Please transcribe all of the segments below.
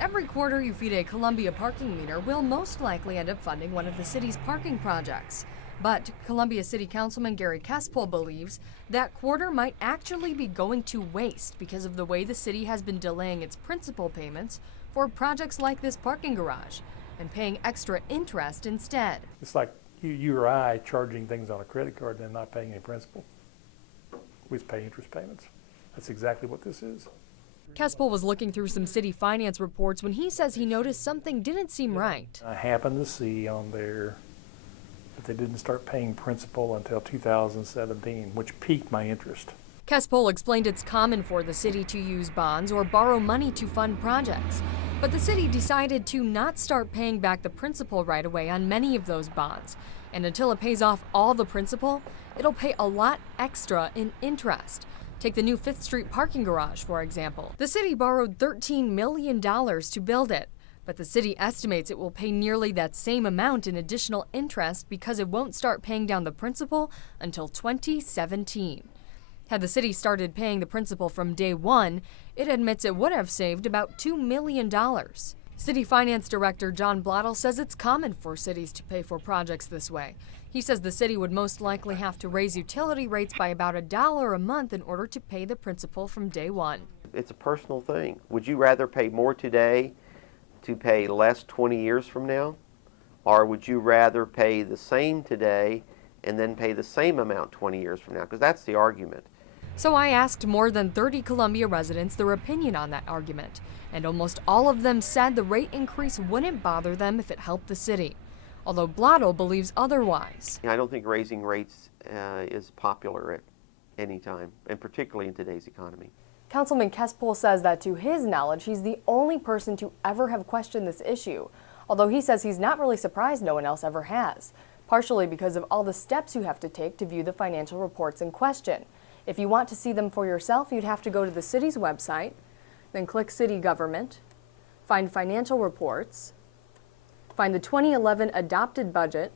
Every quarter you feed a Columbia parking meter will most likely end up funding one of the city's parking projects. But Columbia City Councilman Gary Kespel believes that quarter might actually be going to waste because of the way the city has been delaying its principal payments for projects like this parking garage and paying extra interest instead. It's like you or I charging things on a credit card and then not paying any principal. We just pay interest payments. That's exactly what this is. Kespel was looking through some city finance reports when he says he noticed something didn't seem right. I happened to see on there that they didn't start paying principal until 2017, which piqued my interest. Kespel explained it's common for the city to use bonds or borrow money to fund projects. But the city decided to not start paying back the principal right away on many of those bonds. And until it pays off all the principal, it'll pay a lot extra in interest. Take the new 5th Street parking garage, for example. The city borrowed $13 million to build it, but the city estimates it will pay nearly that same amount in additional interest because it won't start paying down the principal until 2017. Had the city started paying the principal from day one, it admits it would have saved about $2 million. City Finance Director John Blottle says it's common for cities to pay for projects this way. He says the city would most likely have to raise utility rates by about $1 a month in order to pay the principal from day one. It's a personal thing. Would you rather pay more today to pay less 20 years from now? Or would you rather pay the same today and then pay the same amount 20 years from now? Because that's the argument. So I asked more than 30 Columbia residents their opinion on that argument, and almost all of them said the rate increase wouldn't bother them if it helped the city, although Blotto believes otherwise. I don't think raising rates is popular at any time, and particularly in today's economy. Councilman Kespel says that to his knowledge, he's the only person to ever have questioned this issue, although he says he's not really surprised no one else ever has, partially because of all the steps you have to take to view the financial reports in question. If you want to see them for yourself, you'd have to go to the city's website, then click City Government, find Financial Reports, find the 2011 adopted budget,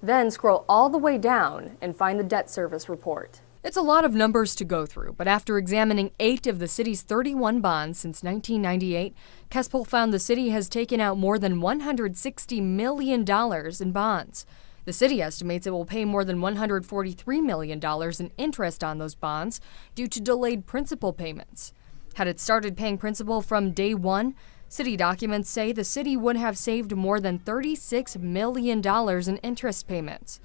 then scroll all the way down and find the debt service report. It's a lot of numbers to go through, but after examining 8 of the city's 31 bonds since 1998, Kespel found the city has taken out more than $160 million in bonds. The city estimates it will pay more than $143 million in interest on those bonds due to delayed principal payments. Had it started paying principal from day one, city documents say the city would have saved more than $36 million in interest payments.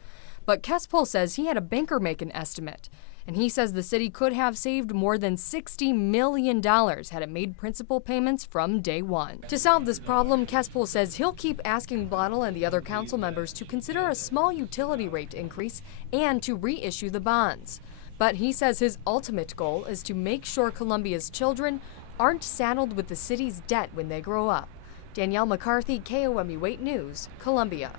But Kespel says he had a banker make an estimate, and he says the city could have saved more than $60 million had it made principal payments from day one. To solve this problem, Kespel says he'll keep asking Blottle and the other council members to consider a small utility rate increase and to reissue the bonds. But he says his ultimate goal is to make sure Columbia's children aren't saddled with the city's debt when they grow up. Danielle McCarthy, KOMU 8 News, Columbia.